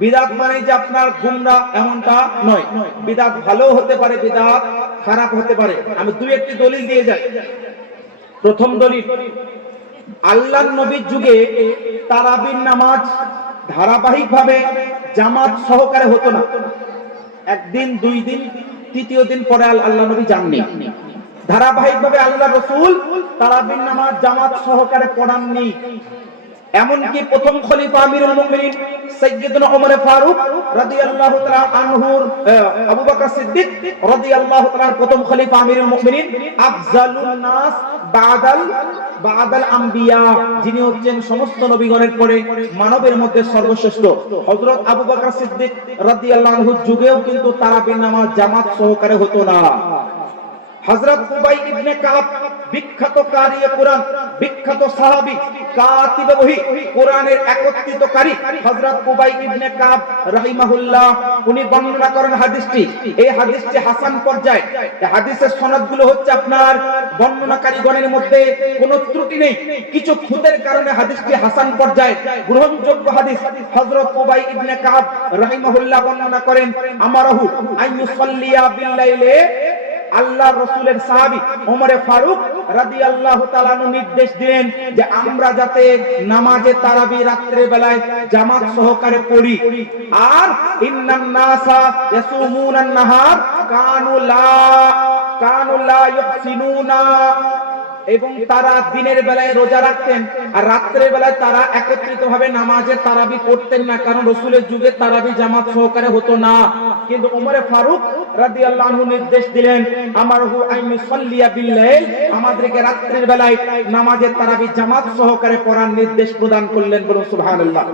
বিদআত মানে যে আপনার গুমরা এমনটা নয়। বিদআত ভালো হতে পারে, বিদআত খারাপ হতে পারে। আমি দুই একটি দলিল দিয়ে যাই। প্রথম দলিল, আল্লাহর নবীর যুগে তারাবির নামাজ ধারাবাহিকভাবে জামাত সহকারে হতো না। একদিন, দুই দিন, তৃতীয় দিন পরে আল্লাহ নবী যাননি। ধারাবাহিকভাবে আল্লাহ রাসূল তারাবির নামাজ জামাত সহকারে পড়াননি। এমনকি প্রথম খলিফা আমিরুল মুমিনিন সাইয়্যিদুনা ওমর ফারুক রাদিয়াল্লাহু তাআলা আনহুর আবু বকর সিদ্দিক রাদিয়াল্লাহু তাআলা প্রথম খলিফা আমিরুল মুমিনিন আফজালুন নাস বাদাল আম্বিয়া, যিনি হচ্ছেন সমস্ত নবীগণের পরে মানবের মধ্যে সর্বশ্রেষ্ঠ, হযরত আবু বকর সিদ্দিক রাদিয়াল্লাহু আনহুর যুগেও কিন্তু তারাবির নামাজ জামাত সহকারে হতো না। হযরত উবাই ইবনে কাব, বিখ্যাত কারি কুরআন, বিখ্যাত সাহাবী, কাতিবে ওহী, কোরআনের একত্রিতকারী হযরত উবাই ইবনে কাব রাহিমাহুল্লাহ, উনি বর্ণনা করেন হাদিসটি। এই হাদিসটি হাসান পর্যায়। এই হাদিসের সনদগুলো হচ্ছে আপনার বর্ণনাকারীগণের মধ্যে কোনো ত্রুটি নেই, কিছু খুঁতের কারণে হাদিসটি হাসান পর্যায়, গ্রহণযোগ্য হাদিস। হযরত উবাই ইবনে কাব রাহিমাহুল্লাহ বর্ণনা করেন, আমারাহু আইয়ুসাল্লিয়া বিল্লাইলে, আল্লাহর রাসূলের সাহাবী ওমর ফারুক রাদিয়াল্লাহু তাআলা নির্দেশ দিলেন যে আমরা যাতে নামাজে তারাবি রাত্রে বেলায় জামাত সহকারে পড়ি। আর ইন্নান নাসা ইয়াসুমুনান নাহার কানু লা ইহসিনুনা, এবং তারা দিনের বেলায় রোজা রাখতেন আর রাত্রের বেলায় তারা একত্রিতভাবে নামাজে তারাবি পড়তেন না, কারণ রাসূলের যুগে তারাবি জামাত সহকারে হতো না। কিন্তু ওমর ফারুক রাদিয়াল্লাহু আনহু নির্দেশ দিলেন, আমারহু আইয়ুসাল্লিয়া বিল্লাইল, আমাদেরকে রাত্রের বেলায় নামাজে তারাবি জামাত সহকারে পড়ার নির্দেশ প্রদান করলেন। বলুন সুবহানাল্লাহ।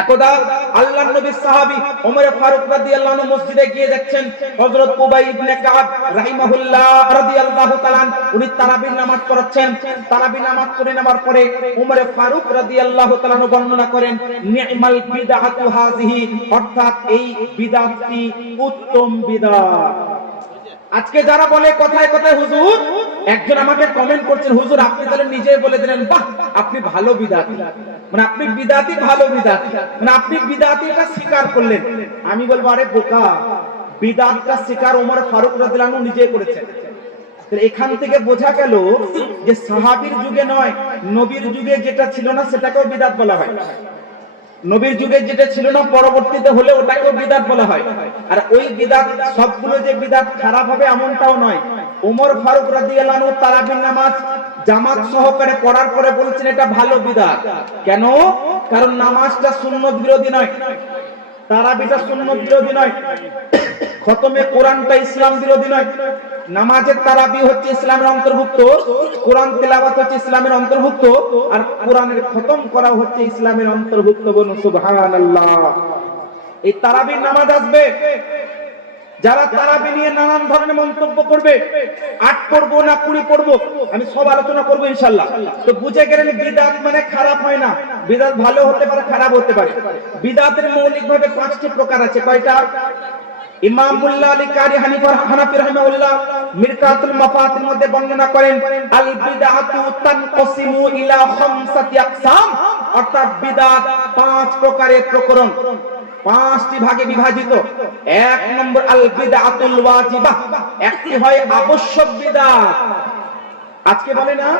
একদা আল্লাহর নবীর সাহাবী ওমর ফারুক রাদিয়াল্লাহু আনহু মসজিদে গিয়ে দেখছেন হযরত উবাই ইবনে কাব রাহিমাহুল্লাহ রাদিয়াল্লাহু তাআলা উনি তারাবির নামাজ পড়াচ্ছেন। তারাবির নামাজ পড়ে নেওয়ার পরে ওমর ফারুক রাদিয়াল্লাহু তাআলা বর্ণনা করেন, নি'মাল বিদআতু হাযিহি, অর্থাৎ এই বিদআতটি উত্তম বিদআত। আজকে যারা বলে কথায় কথায় হুজুর, একজন আমাকে কমেন্ট করছেন, হুজুর আপনি তাহলে নিজেই বলে দিলেন, বাহ আপনি ভালো বিদআতি, মানে আপনি বিদআতি, ভালো বিদআতি, মানে আপনি বিদআতিটা স্বীকার করলেন। আমি বলবো, আরে বোকা, বিদআতটা স্বীকার ওমর ফারুক রাদিয়াল্লাহু আনহু নিজেই করেছেন। তাহলে এখান থেকে বোঝা গেল যে সাহাবীর যুগে নয়, নবীর যুগে যেটা ছিল না সেটাকেও বিদআত বলা হয়। নবীর যুগে যেটা ছিল না পরবর্তীতে হলে ওটাকেও বিদআত বলা হয়। আর ওই বিদআত সবগুলো যে বিদআত খারাপ হবে এমনটাও নয়। ওমর ফারুক রাদিয়াল্লাহু আনহু তারাবির নামাজ জামাত সহকারে পড়ার পরে বলছেন এটা ভালো বিদআত। কেন? কারণ নামাজটা সুন্নত বিরোধী নয়, তারাবিটা সুন্নত বিরোধী নয়, খতমে কোরআনটা ইসলাম বিরোধী নয়। নামাজের তারাবি হচ্ছে ইসলামের অন্তর্ভুক্ত, কোরআন তেলাওয়াত হচ্ছে ইসলামের অন্তর্ভুক্ত, আর কোরআনের খতম করা হচ্ছে ইসলামের অন্তর্ভুক্ত। বলুন সুবহানাল্লাহ। এই তারাবির নামাজ আসবে, যারা তারাবি নিয়ে নানান ধরনের মন্তব্য করবে, 8 পড়বো না 20 পড়বো, আমি সব আলোচনা করবো ইনশাআল্লাহ। তো বুঝে গেলেন বিদআত মানে খারাপ হয় না, বিদআত ভালো হতে পারে, খারাপ হতে পারে। বিদআতের মৌলিকভাবে 5টি প্রকার আছে। কয়টা? ইমাম মুল্লা আলী কারি হানাফি রাহিমাহুল্লাহ মিরকাতুল মাফাতির মধ্যে বর্ণনা করেন, আল বিদআতু তানকাসিমু ইলা 5 আকসাম, অর্থাৎ বিদআত 5 প্রকারের প্রকরণ, 5টি ভাগে বিভাজিত। 1 নম্বর আল বিদআতুল ওয়াজিবাহ, একটি হয় আবশ্যক বিদআত। আজকে বলে না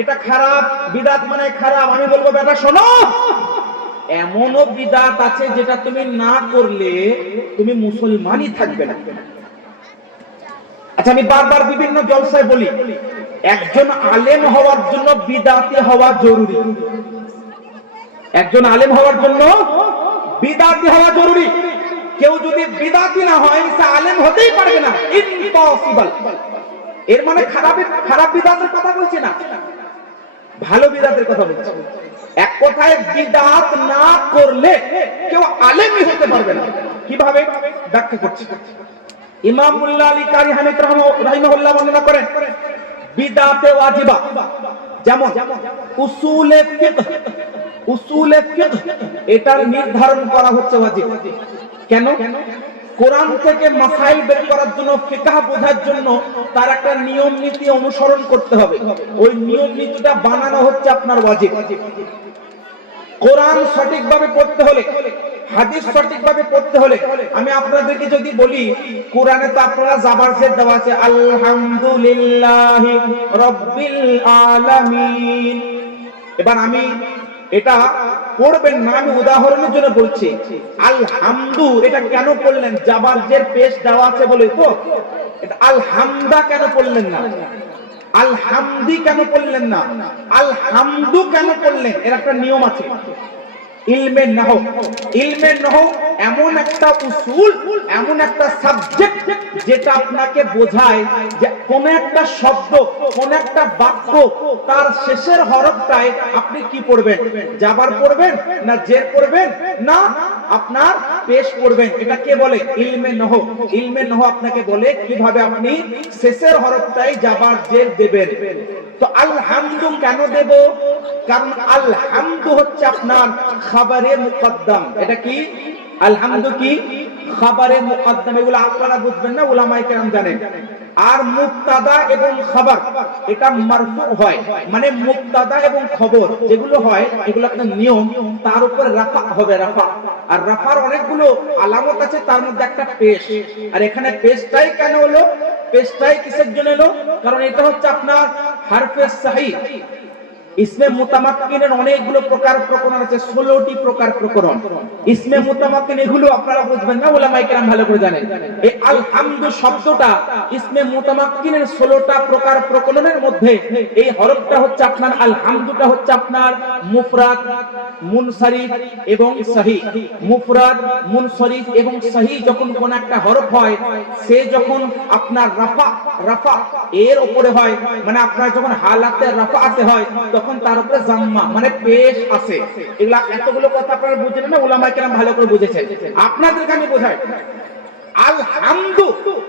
এটা খারাপ, বিদআত মানে খারাপ। আমি বলবো বেটা শোনো, এমনও বিদআত আছে যেটা তুমি না করলে তুমি মুসলমানই থাকবে না। আচ্ছা, আমি বারবার বিভিন্ন জলসায় বলি, একজন আলেম হওয়ার জন্য বিদআতি হওয়া জরুরি। একজন আলেম হওয়ার জন্য বিদআতি হওয়া জরুরি। কেউ যদি বিদআতি না হয় সে আলেম হতেই পারবে না, ইম্পসিবল। এর মানে খারাপ বিদআতের কথা বলছি না, ভালো বিদআতের কথা বলছি। এক কথায় বিদআত না করলে কেউ আলেমই হতে পারবে না। কিভাবে? ব্যাখ্যা করছি। ইমাম মুল্লা আলী কারি হানাফি রাহিমাহুল্লাহ বর্ণনা করেন, বিদআতে ওয়াজিবা যেমন উসুলে ফিকহ এটার নির্ধারণ করা হচ্ছে ওয়াজিব। কেন? কোরআন থেকে মাসাইল বের করার জন্য, ফিকহ বোঝার জন্য তার একটা নিয়ম নীতি অনুসরণ করতে হবে। ওই নিয়ম নীতিটা বানানো হচ্ছে আপনার ওয়াজিব। কোরআন সঠিকভাবে পড়তে হলে হাদিস সঠিকভাবে পড়তে হলে আমি আপনাদেরকে যদি বলি, কোরআনে তো আপনারা জাবার জের দেওয়া আছে আলহামদুলিল্লাহি রাব্বিল আলামিন। এবার আমি এটা পড়বেন না, আমি উদাহরণের জন্য বলছি। আলহামদু এটা কেন পড়লেন? জাবার জের পেশ দেওয়া আছে বলে তো। এটা আলহামদা কেন পড়লেন না? আলহামদি কেন পড়লেন না? আলহামদু কেন পড়লেন? এর একটা নিয়ম আছে। ইলমে নাহও, ইলমে নাহও এমন একটা উসুল, এমন একটা সাবজেক্ট যেটা আপনাকে বোঝায় যে কোন একটা শব্দ, কোন একটা বাক্য তার শেষের হরফটায় আপনি কি পড়বেন? জাবার পড়বেন না জের পড়বেন না আপনার পেশ পড়বেন। এটা কে বলে? ইলমে নাহও। ইলমে নাহও আপনাকে বলে কিভাবে আপনি শেষের হরফটায় জাবার জের দেবেন। তো আলহামদু কেন দেব? কারণ আলহামদু হচ্ছে আপনার খাবারে মুকদ্দম। এটা কি? আলহামদু কি? খাবারে মুকদ্দম। এগুলো আপনারা বুঝবেন না, উলামায়ে কেরাম জানেন। আর মুবতাদা এবং খবর এটা মারফু হয়, মানে মুবতাদা এবং খবর যেগুলো হয় এগুলো একটা নিয়ম, তার উপর রাফা হবে। রাফা, আর রাফার অনেকগুলো আলামত আছে, তার মধ্যে একটা পেশ। আর এখানে পেশটাই কেন হলো? পেশটাই কিসের জন্য এলো? কারণ এটা হচ্ছে আপনার হারফে সাহি। ইসমে মুতামাক্কিনের অনেকগুলো প্রকার প্রকরণ আছে, 16টি প্রকার প্রকরণ। ইসমে মুতামাক্কিন এগুলো আপনারা বুঝবেন না, উলামায়ে কেরাম ভালো করে জানেন। এই আলহামদু শব্দটা ইসমে মুতামাক্কিনের 16টা প্রকার প্রকরণের মধ্যে এই হরফটা হচ্ছে আপনার আলহামদুটা হচ্ছে আপনার মুফরাদ, মুনসারিফ এবং সহিহ। মুফরাদ, মুনসারিফ এবং সহিহ যখন কোন একটা হরফ হয়, সে যখন আপনার রাফা রাফা এর উপরে হয়, মানে আপনার যখন হালাতে রাফাতে হয় তখন তার উপরে জাম্মা মানে পেশ আছে। এগুলা এতগুলো কথা আপনারা বুঝেন না, উলামায়ে কেরাম ভালো করে বুঝেছেন। আপনাদেরকে আমি বোঝাই, আলহামদু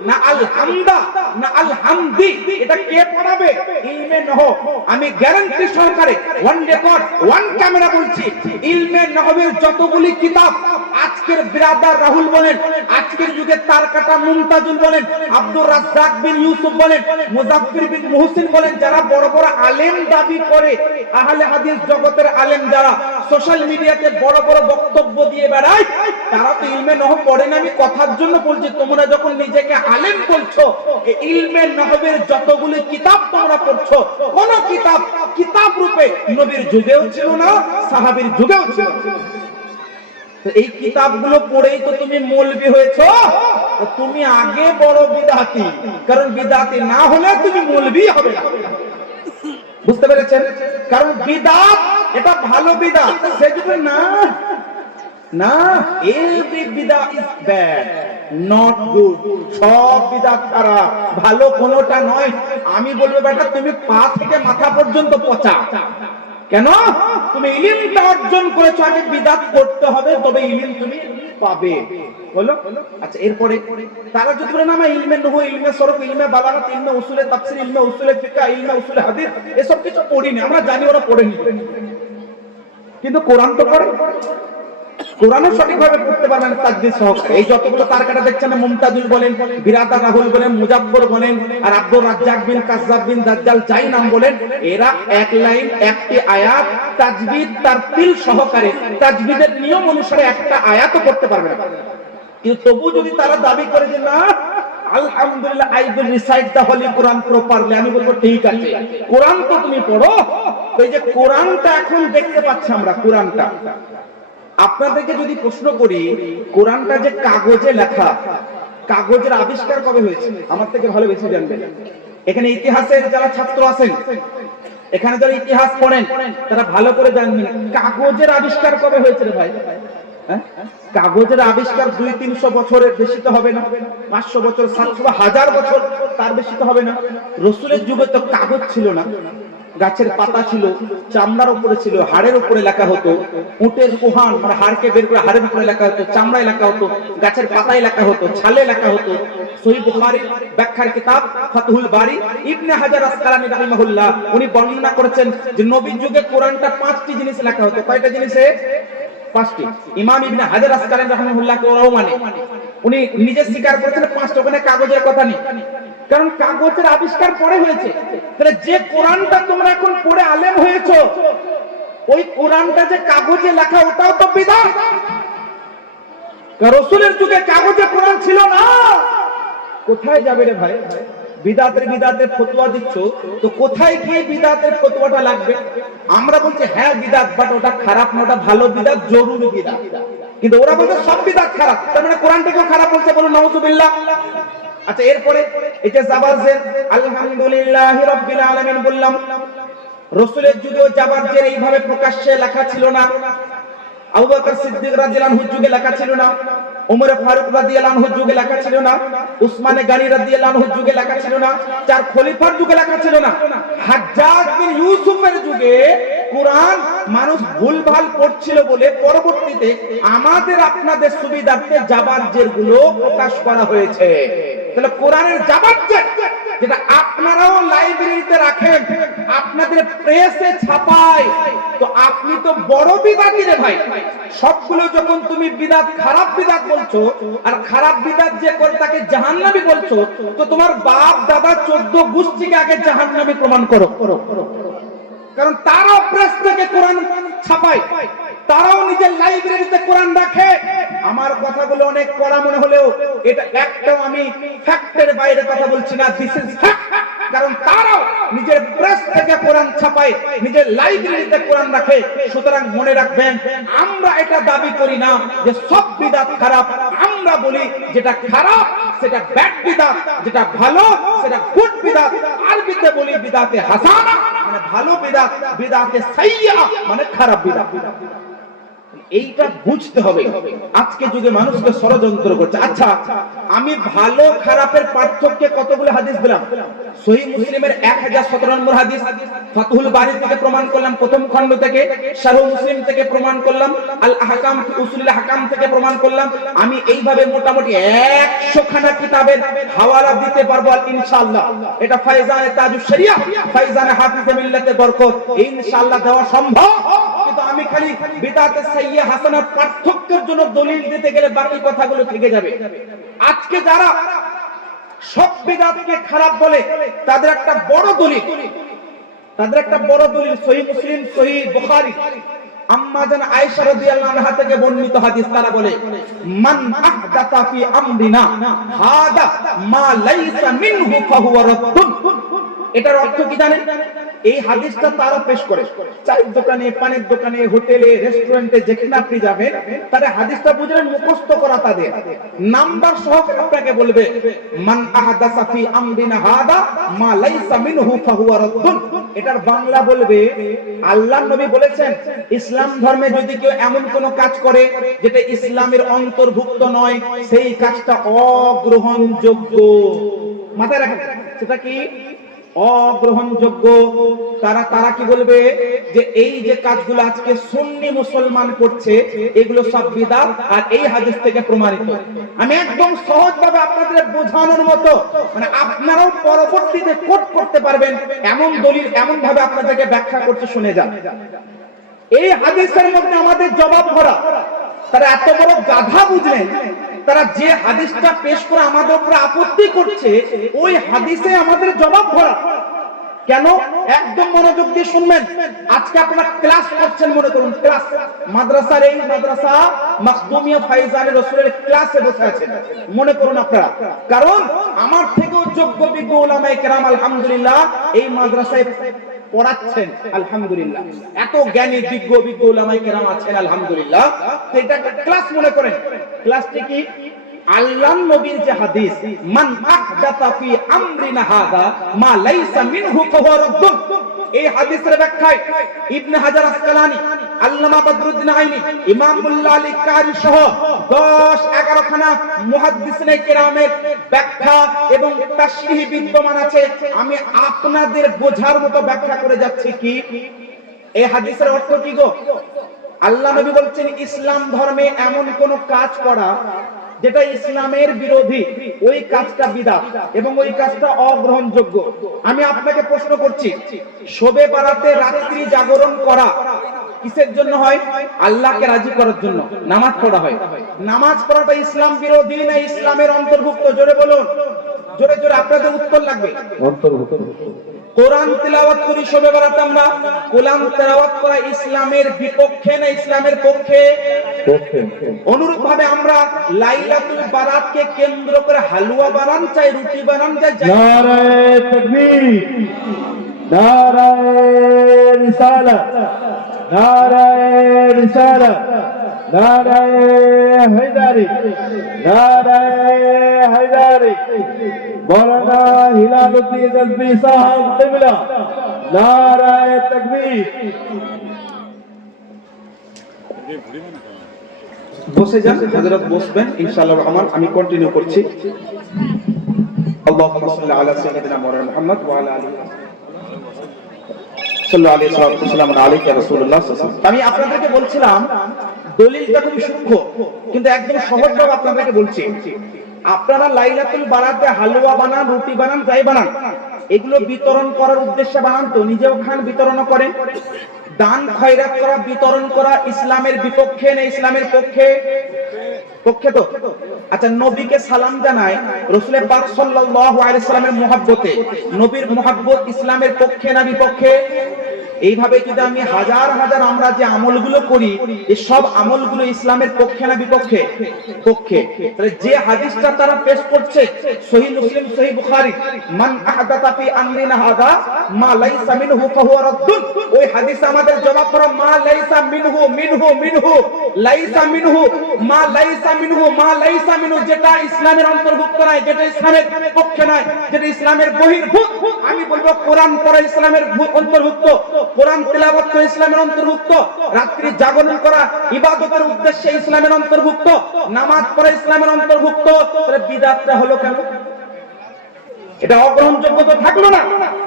না আলহামদা না আলহামদি এটা কে পড়াবে? ইলমে নাহও। আমি গ্যারান্টি সহকারে ওয়ান রেকর্ড ওয়ান ক্যামেরা বলছি, ইলমে নাহওয়ের যতগুলি কিতাব আজকের বিরাদার রাহুল বলেন, আজকের যুগে তারকাটা মুমতাজুল বলেন, আব্দুর রাজ্জাক বিন ইউসুফ বলেন, মুজাফফর বিন মুহসিন বলেন, যারা বড় বড় আলেম দাবি করে, আহলে হাদিস জগতের আলেম যারা সোশ্যাল মিডিয়াতে বড় বড় বক্তব্য দিয়ে বেড়ায়, তারা তো ইলমে নাহও পড়ে না। আমি কথার জন্য বলছি, তোমরা যখন নিজেকে আলেম বলছো, এই ইলমে নাহওয়ের যতগুলো কিতাব তোমরা পড়ছো, কোন কিতাব কিতাব রূপে নবীর যুগেও ছিল না, সাহাবীর যুগেও ছিল না। তো এই কিতাবগুলো পড়েই তো তুমি মৌলবি হয়েছো। তুমি আগে বড় বিদআতি, কারণ বিদআতি না হলে তুমি মৌলবি হবে না। বুঝতে পেরেছেন? কারণ বিদআত এটা ভালো বিদআত, সেজন্য না না every bid'ah is bad, not good. সব বিদআত খারাপ, ভালো কোনোটা নয়। আমি বলবো বেটা তুমি পা থেকে মাথা পর্যন্ত পচা। কেন? তুমি ইলমটা অর্জন করেছো, আগে বিদআত করতে হবে, তবে ইলম তুমি পাবে। বলো আচ্ছা, এরপরে তারা যদি বলে না আমরা ইলমে নহু, ইলমে সরফ, ইলমে বালাগাত, ইলমে উসুলে তাফসীর, ইলমে উসুলে ফিকহ, ইলমে উসুলে হাদিস, এসব কিছু পড়িনি আমরা, জানি ওরা পড়েনি, কিন্তু কোরআন তো পড়ে। কোরআনও সঠিকভাবে পড়তে পারবেন তাজদিদ সহকারে। এই যতগুলো তারকাটা দেখছেন, মুমতাজুল বলেন, বিরাদার রাহুল বলেন, মুজাফফর বলেন, আর আব্দুর রাজ্জাক বিন কাজ্জাব বিন দাজ্জাল যাই নাম বলেন, এরা এক লাইন একটি আয়াত তাজবিদ তারতিল সহকারে তাজবিদের নিয়ম অনুসারে একটা আয়াতও পড়তে পারবে না। কিন্তু তবু যদি তারা দাবি করে যে না আলহামদুলিল্লাহ I will recite the Holi Quran properly, আমি বলবো ঠিক আছে, কোরআন তো তুমি পড়ো। তো এই যে কোরআনটা এখন দেখতে পাচ্ছি আমরা, কোরআনটা আপনাদেরকে যদি প্রশ্ন করি, কোরআনটা যে কাগজে লেখা, কাগজের আবিষ্কার কবে হয়েছে? আমার থেকে ভালো বেশি জানবেন। এখানে ইতিহাসের যারা ছাত্র আছেন, এখানে যারা ইতিহাস পড়েন, তারা ভালো করে জানবেন কাগজের আবিষ্কার কবে হয়েছে রে ভাই। কাগজের আবিষ্কার 200-300 বছরের বেশি তো হবে না, 500 বছর, 700 বা 1000 বছর, তার বেশি তো হবে না। রাসূলের যুগে তো কাগজ ছিল না, গাছের পাতা ছিল, চামড়ার উপরে ছিল, হাড়ের উপরে লেখা হতো, উটের কোহান মানে হাড়কে বের করে হাড়ের উপরে লেখা হতো, চামড়ায় লেখা হতো, গাছের পাতায় লেখা হতো, ছালে লেখা হতো। সহিহ বুখারী ব্যাখ্যার কিতাব ফাতহুল বারী, ইবনে হাজার আসকালানী রাহিমাহুল্লাহ উনি বর্ণনা করেছেন যে নবীর যুগে কোরআনটা 5টি জিনিস লেখা হতো। কয়টা জিনিসে? 5টি। ইমাম ইবনে হাজার আসকালানী রাহিমাহুল্লাহ ওরাও মানে, উনি নিজে স্বীকার করেছেন 5টা, ওখানে কাগজের কথা নেই, কারণ কাগজের আবিষ্কার পরে হয়েছে। তাহলে যে কোরআনটা তোমরা এখন পড়ে আলেম হয়েছো, ওই কোরআনটা যে কাগজে লেখা ওটাও তো বিদআত। রাসূলের যুগে কাগজে কোরআন ছিল না। কোথায় যাবে রে ভাই? বিদাতের ফতোয়া দিচ্ছ, তো কোথায় গিয়ে বিদাতের ফতোয়াটা লাগবে? আমরা বলছি হ্যাঁ বিদাত, বাট ওটা খারাপ না, ওটা ভালো বিদাত, জরুরি বিদাত। কিন্তু ওরা বলছে সব বিদাত খারাপ, তার মানে কোরআনটাকেও খারাপ বলছে, বলুন নাউযুবিল্লাহ। আচ্ছা, এরপরে এই যে জাবারজের আলহামদুলিল্লাহি রাব্বিল আলামিন বললাম, রাসূলের যুগেও জাবারজের এইভাবে প্রকাশ্যে লেখা ছিল না। আবু বকর সিদ্দিক রাদিয়াল্লাহু আনহুর যুগে লেখা ছিল না, ওমর ফারুক রাদিয়াল্লাহু আনহুর যুগে লেখা ছিল না, উসমানে গনি রাদিয়াল্লাহু আনহুর যুগে লেখা ছিল না, চার খলিফার যুগে লেখা ছিল না। হাজ্জাজ বিন ইউসুফের যুগে কোরআন মানুষ ভুলভাল পড়ছিল বলে পরবর্তীতে আমাদের আপনাদের সুবিধার্থে জাবারজের গুলো প্রকাশ করা হয়েছে। তাহলে কোরআনের জাবারজের যেটা আপনারাও লাইব্রেরিতে রাখেন, আপনাদের প্রেসে ছাপায়, তো আপনি তো বড় বিদাতি রে ভাই। সবগুলো যখন তুমি বিদাত, খারাপ বিদাত বলছো, আর খারাপ বিদাত যে করে তাকে জাহান্নামী বলছো, তো তোমার বাপ দাদা 14 গোষ্ঠীকে আগে জাহান্নামী প্রমাণ করো। কারণ তারাও প্রেস থেকে কোরআন ছাপায়, তারাও নিজের লাইব্রেরিতে কোরআন রাখে। আমার কথাগুলো অনেক কড়া মনে হলেও এটা একটাও আমি ফ্যাক্টের বাইরে কথা বলছি না, দিস ইজ ফ্যাক্ট। কারণ তারাও নিজের প্রেস থেকে কোরআন ছাপায়, নিজের লাইব্রেরিতে কোরআন রাখে। সুতরাং মনে রাখবেন, আমরা এটা দাবি করি না যে সব বিদাত খারাপ। আমরা বলি যেটা খারাপ সেটা ব্যাড বিদাত, যেটা ভালো সেটা গুড বিদাত। আরবিতে বলি বিদাতে হাসানা মানে ভালো বিদাত, বিদাতে সাইয়্যা মানে খারাপ বিদাত। এইটা বুঝতে হবে। আজকে যুগে মানুষকে ষড়যন্ত্র করছে। আচ্ছা, আমি ভালো খারাপের পার্থক্যে কতগুলো হাদিস দিলাম। সহিহ মুসলিমের 1017 নম্বর হাদিস, ফাতহুল বারী থেকে প্রমাণ করলাম, প্রথম খণ্ড থেকে, শারহ মুসলিম থেকে প্রমাণ করলাম, আল আহকাম উসুলুল আহকাম থেকে প্রমাণ করলাম। আমি এইভাবে মোটামুটি 100 খানা কিতাবের হাওয়ালা দিতে পারবো ইনশাআল্লাহ। এটা ফায়জানে তাজুশ শরিয়া, ফায়জানে হাফিজে মিল্লাতে বরকত, ইনশাআল্লাহ দেওয়া সম্ভব। কিন্তু আমি খালি বিদআতে সাইয়্যা হাসানার পার্থক্যের জন্য দলিল দিতে গেলে বাকি কথাগুলো থেকে যাবে। আজকে যারা সব বিদআতকে খারাপ বলে, তাদের একটা বড় দলিল, সহিহ মুসলিম, সহিহ বুখারী, আম্মা জান আয়েশা রাদিয়াল্লাহু আনহা থেকে বর্ণিত হাদিস। তারা বলে, মান আহদাসা ফি আমরিনা হাদা মা লাইসা মিনহু ফাহুয়া রাদ্দুন। এটার অর্থ কি জানেন? এই হাদিসটা তারা পেশ করে চায়ের দোকানে, পানের দোকানে, হোটেলে, রেস্টুরেন্টে, যেখানে আপনি যাবেন, তারা হাদিসটা বুঝলেন, মুখস্থ করা তাদের নাম্বার সহকারে আপনাকে বলবে, মান আহদাসা ফি আমরিনা হাদা মা লাইসা মিনহু ফাহুয়া রাদ্দুন। এটার বাংলা বলবে, আল্লাহর নবী বলেছেন, ইসলাম ধর্মে যদি কেউ এমন কোন কাজ করে যেটা ইসলামের অন্তর্ভুক্ত নয়, সেই কাজটা অগ্রহণযোগ্য। মাথায় রাখেন, সেটা কি? অগ্রহণযোগ্য। তারা কি বলবে? যে এই যে কাজগুলো আজকে সুন্নি মুসলমান করছে, এগুলো সব বিদআত, আর এই হাদিস থেকে প্রমাণিত। আমি একদম সহজভাবে আপনাদের বোঝানোর মতো, মানে আপনারাও পরবর্তীতে কোট করতে পারবেন এমন দলিল এমন ভাবে আপনাদেরকে ব্যাখ্যা করতে, শুনে যান। এই হাদিসের মধ্যে আমাদের জবাব ভরা। তারা এত বড় গাধা বুঝলেন, তারা যে হাদিসটা পেশ করে আমাদের উপরে আপত্তি করছে, ওই হাদিসে আমাদের জবাব ভরা। কেন? একদম মনোযোগ দিয়ে শুনবেন। আজকে আপনারা ক্লাস করছেন, মনে করুন ক্লাস, মাদ্রাসার এই মাদ্রাসা মাখদুমিয়া ফাইজানে রাসূলের ক্লাসে বসে আছেন, মনে করুন আপনারা। কারণ আমার থেকেও যোগ্য বিজ্ঞ উলামায়ে কেরাম আলহামদুলিল্লাহ এই মাদ্রাসায় পড়াচ্ছেন, আলহামদুলিল্লাহ। এত জ্ঞানী বিজ্ঞ উলামায়ে কেরাম আছেন, আলহামদুলিল্লাহ। তো এটা ক্লাস মনে করেন। ক্লাসটি কি? আল্লাহর নবীর যে হাদিস, মান আহদাসা ফি আমরিনা হাদা মা লাইসা মিনহু ফাহুয়া রাদ্দুন, এই হাদিসের ব্যাখ্যায় ইবনে হাজার আসকালানী, আল্লামা বদরুদ্দিন আইনি, ইমাম মুল্লা আলী কারি সহ 10-11 খানা মুহাদ্দিসিনে কেরামের ব্যাখ্যা এবং তাশরীহ বিদ্যমান আছে। আমি আপনাদের বোঝার মতো ব্যাখ্যা করে যাচ্ছি। কি এই হাদিসের অর্থ কি গো? আল্লাহ নবী বলছেন, ইসলাম ধর্মে এমন কোন কাজ করা যেটা ইসলামের বিরোধী, ওই কাজটা বিদআত এবং ওই কাজটা অগ্রহণযোগ্য। আমি আপনাকে প্রশ্ন করছি, শবে বারাতে রাত্রি জাগরণ করা কিসের জন্য হয়? আল্লাহকে রাজি করার জন্য নামাজ পড়া হয়। নামাজ পড়াটা ইসলাম বিরোধী না ইসলামের অন্তর্ভুক্ত? জোরে বলুন, জোরে জোরে, আপনাদের উত্তর লাগবে। অন্তর্ভুক্ত। কোরআন তেলাওয়াত করি শবে বারাতে আমরা, কোরআন তেলাওয়াত করা ইসলামের বিপক্ষে না ইসলামের পক্ষে? অনুরূপ ভাবে আমরা লাইলাতুল বারাতকে কেন্দ্র করে হালুয়া বানান চাই, রুটি বানান চাই। নারায়ে তাকবীর, নারায়ে রিসালাত, নারায়ে রিসালাত, নারায়ে হায়দারি, নারায়ে হায়দারি। মৌলানা হিলালুদ্দিন নাজমি সাহেব কিবলা, নারায়ে তাকবীর। বসে যান, হযরত বসবেন ইনশাআল্লাহ রহমান। আমি কন্টিনিউ করছি। আল্লাহুম্মা সাল্লি আলা সাইয়্যিদিনা মাওলানা মুহাম্মদ ওয়া আলা আলিহি সাল্লাল্লাহু আলাইহি ওয়াসাল্লাম আলাইহি রাসূলুল্লাহ সাল্লাল্লাহু আলাইহি ওয়াসাল্লাম। আমি আপনাদেরকে বলছিলাম দলিলটা খুব সূক্ষ্ম, কিন্তু একদম সহজভাবে আপনাদেরকে বলছি। আপনারা লাইলাতুল বারাতে হালুয়া বানান, রুটি বানান, যাই বানান, এগুলো বিতরণ করার উদ্দেশ্যে বানান তো? নিজেও খান, বিতরণও করেন। দান খয়রাত করা, বিতরণ করা ইসলামের বিপক্ষে না ইসলামের পক্ষে? পক্ষে তো। আচ্ছা, নবীকে সালাম জানায় রাসূল পাক সাল্লাল্লাহু আলাইহি সাল্লামের মুহাব্বতে, নবীর মুহাব্বত ইসলামের পক্ষে না বিপক্ষে? এইভাবে যদি আমি হাজার হাজার আমরা যে আমলগুলো করি, এই সব আমলগুলো ইসলামের পক্ষে না বিপক্ষে? পক্ষে। তাহলে যে হাদিসটা তারা পেশ করছে সহিহ মুসলিম, সহিহ বুখারী, মান আহদাতা ফি আমরিনা হাযা মা লাইসা মিনহু ফাহুয়া রাদ্দুন, ওই হাদিসে আমাদের জবাব করা মা লাইসা মিনহু, মিনহু মিনহু, লাইসা মিনহু, মা লাইসা মিনহু, মা লাইসা মিনহু, যেটা ইসলামের অন্তর্ভুক্ত নয়, যেটা ইসলামের পক্ষে নয়, যেটা ইসলামের বহির্ভূত। আমি বলবো কোরআন পড়া ইসলামের অন্তর্ভুক্ত, কোরআন তেলাওয়াত করা ইসলামের অন্তর্ভুক্ত, রাত্রি জাগরণ করা ইবাদতের উদ্দেশ্যে ইসলামের অন্তর্ভুক্ত, নামাজ পড়া ইসলামের অন্তর্ভুক্ত। তাহলে বিদআতটা হলো কেন? এটা অগ্রহণযোগ্য তো থাকলো না।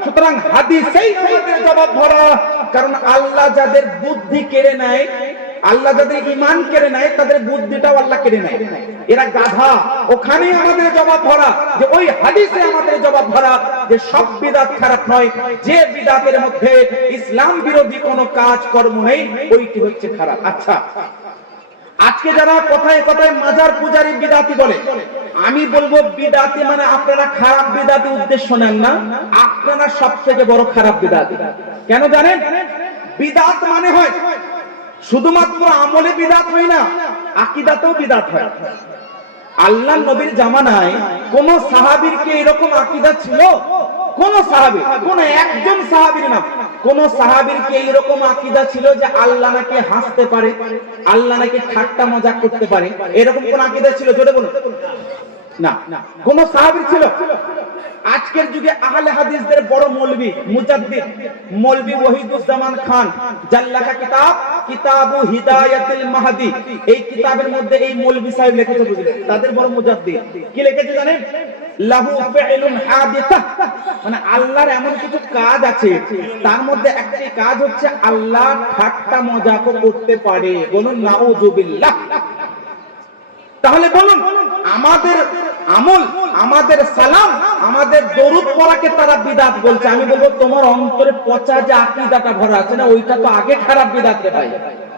সুতরাং হাদিসেই আমাদের জবাব ধরা, কারণ আল্লাহ যাদের বুদ্ধি কেড়ে নেয়, আল্লাহ যাদের ঈমান কেড়ে নেয়, তাদের বুদ্ধিটাও আল্লাহ কেড়ে নেয়। এরা গাধা। ওখানে আমাদের জবাব ধরা, যে ওই হাদিসে আমাদের জবাব ধরা যে সব বিদআত খারাপ নয়, যে বিদআতের মধ্যে ইসলাম বিরোধী কোনো কাজ কর্ম নেই, ওইটি হচ্ছে খারাপ। আচ্ছা, আজকে যারা কথায় কথায় মাজার পূজারী বিদআতি বলে, আমি বলবো বিদআতি মানে আপনারা খারাপ বিদআতি উদ্দেশ্য নেন না, আপনারা সবথেকে বড় খারাপ বিদআতি। কেন জানেন? বিদআত মানে হয় শুধুমাত্র আমলে বিদআত হয় না, আকীদাতেও বিদআত হয়। আল্লাহ নবীর জামানায় কোন সাহাবীর কি এরকম আকীদা ছিল? কোন সাহাবী, কোন একজন সাহাবীর নাম, কোন সাহাবীর কি এরকম আকীদা ছিল যে আল্লাহ নাকি হাসতে পারে, আল্লাহ নাকি ঠাট্টা মজাক করতে পারে? এরকম কোন আকীদা ছিল? জোরে বলুন না। কোন সাহাবীর ছিল? আজকের যুগে আহলে হাদিসদের বড় মৌলভী মুজাদ্দিদ মৌলভী ওয়াহিদুজ্জামান খান, যার লেখা কিতাব কিতাবু হিদায়াতুল মাহদি, এই কিতাবের মধ্যে এই মৌলভী সাহেব লিখেছে, বুঝলেন? তাদের বড় মুজাদ্দিদ কি লিখেছে জানেন? লাহু ফি'লুন হাদিসা, মানে আল্লাহর এমন কিছু কাজ আছে, তার মধ্যে একটি কাজ হচ্ছে আল্লাহ ঠাট্টা মজাকও করতে পারে। বলুন নাউযুবিল্লাহ। তাহলে বলুন, আমাদের আমল, আমাদের সালাম, আমাদের দরুদ পড়াকে তারা বিদআত বলছে। আমি বলবো তোমার অন্তরে পচা যে আকীদাটা ভরা আছে না, ওইটা তো আগে খারাপ বিদআত রে ভাই।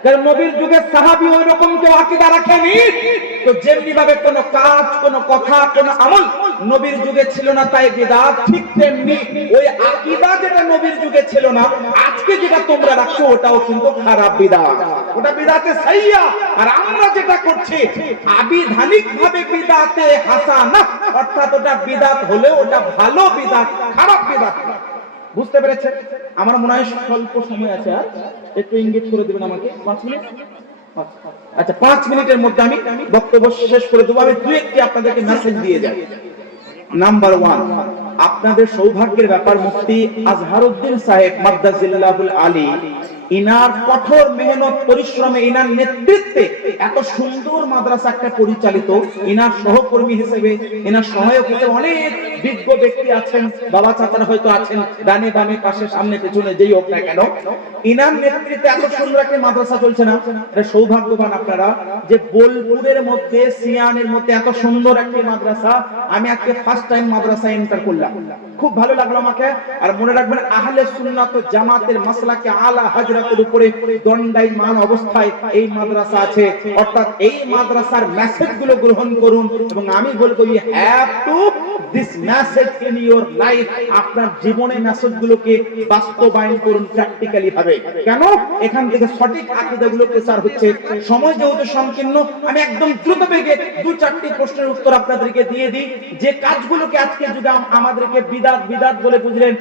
কারণ নবীর যুগে সাহাবী ওই রকম কেউ আকীদা রাখেনি। তো যেমনি ভাবে কোন কাজ, কোন কথা, কোন আমল নবীর যুগে ছিল না তাই বিদআত, ঠিক তেমনি ওই আকীদা যেটা নবীর যুগে ছিল না, আজকে যেটা তোমরা রাখছো ওটাও কিন্তু খারাপ বিদআত, ওটা বিদআতে সাইয়্যা। আর আমরা যেটা করছি আবিধানিক ভাবে বিদআতে হাসানা, অর্থাৎ ওটা বিদআত হলেও ওটা ভালো বিদআত, খারাপ বিদআত। বুঝতে পেরেছেন? আমার মনে হয় স্বল্প সময় আছে, আর একটু ইঙ্গিত করে দিবেন আমাকে। 5 মিনিট? আচ্ছা, 5 মিনিটের মধ্যে আমি বক্তব্য শেষ করে দেবো। আমি দুই একটি আপনাদেরকে মেসেজ দিয়ে যাই। নাম্বার 1, আপনাদের সৌভাগ্যের ব্যাপার, মুফতি আজহারউদ্দিন সাহেব মাদ্দাজিল্লাহুল আলী, ইনার কঠোর মেহনত পরিশ্রমে, ইনার নেতৃত্বে এত সুন্দর মাদ্রাসা একটা পরিচালিত, ইনার সহকর্মী হিসেবে, ইনার সহায়ক হিসেবে অনেক বিজ্ঞ ব্যক্তি আছেন, বাবা চাচারা হয়তো আছেন, ডানে বামে পাশে সামনে পেছনে যেই হোক না কেন, ইনার নেতৃত্বে এত সুন্দর একটা মাদ্রাসা চলছে না? এটা সৌভাগ্যবান আপনারা যে বোলপুরের মধ্যে, সিয়ানের মধ্যে এত সুন্দর একটি মাদ্রাসা। আমি আজকে ফার্স্ট টাইম মাদ্রাসা এন্টার করলাম, খুব ভালো লাগলো আমাকে। আর মনে রাখবেন, আহলে সুন্নাত ও জামাতের মাসলাকে আলা হাজরাতের উপরে দণ্ডায়মান অবস্থায় এই মাদ্রাসা আছে। অর্থাৎ এই মাদ্রাসার মেসেজগুলো গ্রহণ করুন, এবং আমি বলবো you have to this message in your life, আপনার জীবনে মেসেজগুলোকে বাস্তবায়ন করুন প্র্যাকটিক্যালি ভাবে। কেন? এখান থেকে সঠিক আকীদাগুলো প্রচার হচ্ছে। সময় যেহেতু সংকীর্ণ, আমি একদম দ্রুত বেগে 2-4টি প্রশ্নের উত্তর আপনাদেরকে দিয়ে দিই। যে কাজগুলোকে আজকে যুগে আমাদেরকে বিদআত বিদআত বলে বুঝলেন,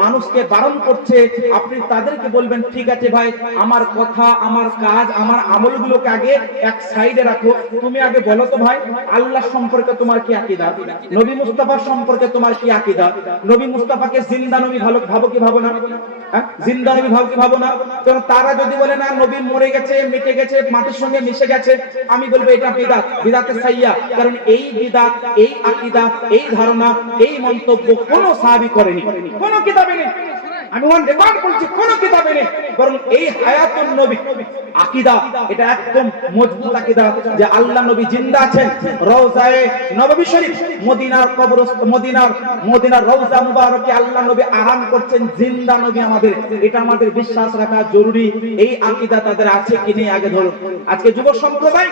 মানুষকে বারণ করছে, আপনি তাদেরকে বলবেন ঠিক আছে ভাই, আমার কথা, আমার কাজ, আমার আমলগুলোকে আগে এক সাইডে রাখো। তুমি আগে বলো তো ভাই, আল্লাহ সম্পর্কে তোমার কি আকীদা? নবী মুস্তাফা সম্পর্কে তোমার কি আকীদা? নবী মুস্তাফাকে জিন্দা নবী ভাবো কি ভাবো না? জিন্দা নবী ভাবো কি ভাবো না? কারণ তারা যদি বলে না নবী মরে গেছে, মিটে গেছে, মাটির সঙ্গে মিশে গেছে, আমি বলবো এটা বিদআত, বিদআতে সাইয়্যা। কারণ এই বিদআত, এই আকীদা, এই ধারণা, এই মন্তব্য কোন সাহাবী করেনি, কোন কিতাবে নেই। আমি ওয়ান রেকর্ড করছি, কোন কিতাবে নেই। বরং এই হায়াতুন নবী আকীদা, এটা একদম মজবুত আকীদা যে আল্লাহ নবী জিন্দা আছেন। রওজায়ে নববী শরীফ, মদিনার কবরস্থান, মদিনার রওজা মুবারকে আল্লাহ নবী আরাম করছেন, জিন্দা নবী আমাদের। এটা আমাদের বিশ্বাস রাখা জরুরি। এই আকীদা তাদের আছে কি নেই আগে ধরুন। আজকে যুব সম্প্রদায়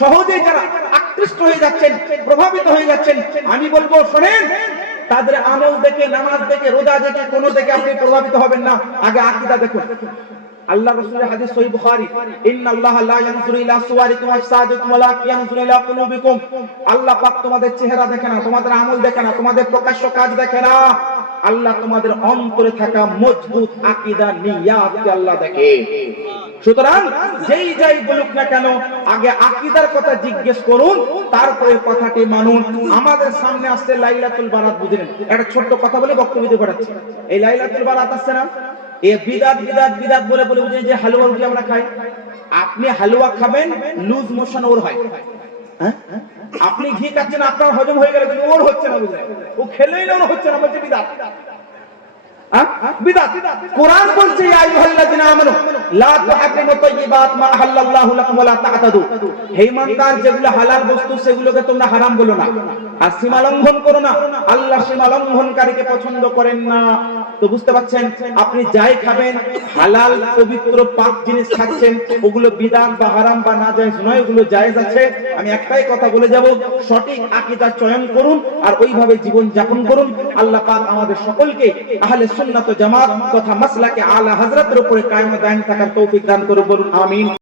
সহজেই যারা আকৃষ্ট হয়ে যাচ্ছেন, প্রভাবিত হয়ে যাচ্ছেন, আমি বলবো শোনেন, তাদের আমল দেখে, নামাজ দেখে, রোজা দেখে, কোন দেখে আপনি প্রভাবিত হবেন না। আগে আকীদা দেখুন। আল্লাহ রাসূলের হাদিস সহিহ বুখারী, ইন্নাল্লাহা লা ইয়ানজুরু ইলা সুওয়ারিকুম ওয়া আজসাদিকুম ওয়ালাকিন ইয়ানজুরু ইলা কুলুবিকুম। আল্লাহ পাক তোমাদের চেহারা দেখে না, তোমাদের আমল দেখে না, তোমাদের প্রকাশ্য কাজ দেখে না। আল্লাহ তোমাদের অন্তরে থাকা মজবুত আকীদা, নিয়াতকে আল্লাহ দেখে। সুতরাং যেই যাই বলুক না কেন, আগে আকীদার কথা জিজ্ঞেস করুন, তারপরে কথাটি মানুন। আমাদের সামনে আসছে লাইলাতুল বারাত, বুঝলেন? একটা ছোট্ট কথা বলে বক্তব্য দিতে পারছি। এই লাইলাতুল বারাত আসছে না, এই বিদআত বিদআত বিদআত বলে বলে বুঝেন যে হালুয়া রুটি আমরা খাই। আপনি হালুয়া খাবেন, লুজ মোশন ওর হয়। হ্যাঁ, আপনি ঘি খাচ্ছেন, আপনার হজম হয়ে গেল, কিন্তু ওর হচ্ছে না, বুঝলেন? ও খেলেই না, ওর হচ্ছে না, বলছে বিদআত। বিদআত। কোরআন বলছে ইয়া আইয়ুহাল্লাযিনা আমানু লা তুহাররিমু তাইয়্যিবাত মা আহাল্লাল্লাহু লাকুম ওয়া লা তা'তাদু। হে ঈমানদার, যেগুলো হালাল বস্তু সেগুলোকে তোমরা হারাম বলো না, আর সীমা লঙ্ঘন করো না। আল্লাহ সীমা লঙ্ঘনকারীকে পছন্দ করেন না। তো বুঝতে পারছেন, আপনি যাই খাবেন, হালাল পবিত্র পাক জিনিস খাচ্ছেন, ওগুলো বিদআত বা হারাম বা নাজায়েজ নয়, ওগুলো জায়েজ আছে। আমি একটাই কথা বলে যাব, সঠিক আকীদা চয়ন করুন আর ওইভাবে জীবন যাপন করুন। আল্লাহ পাক আমাদের সকলকে আহলে সুন্নাত ওয়াল জামাত তথা মাসলাকে আলা হযরতের উপরে কায়েম ও দায়েম থাকার তৌফিক দান করুন, বলুন আমিন।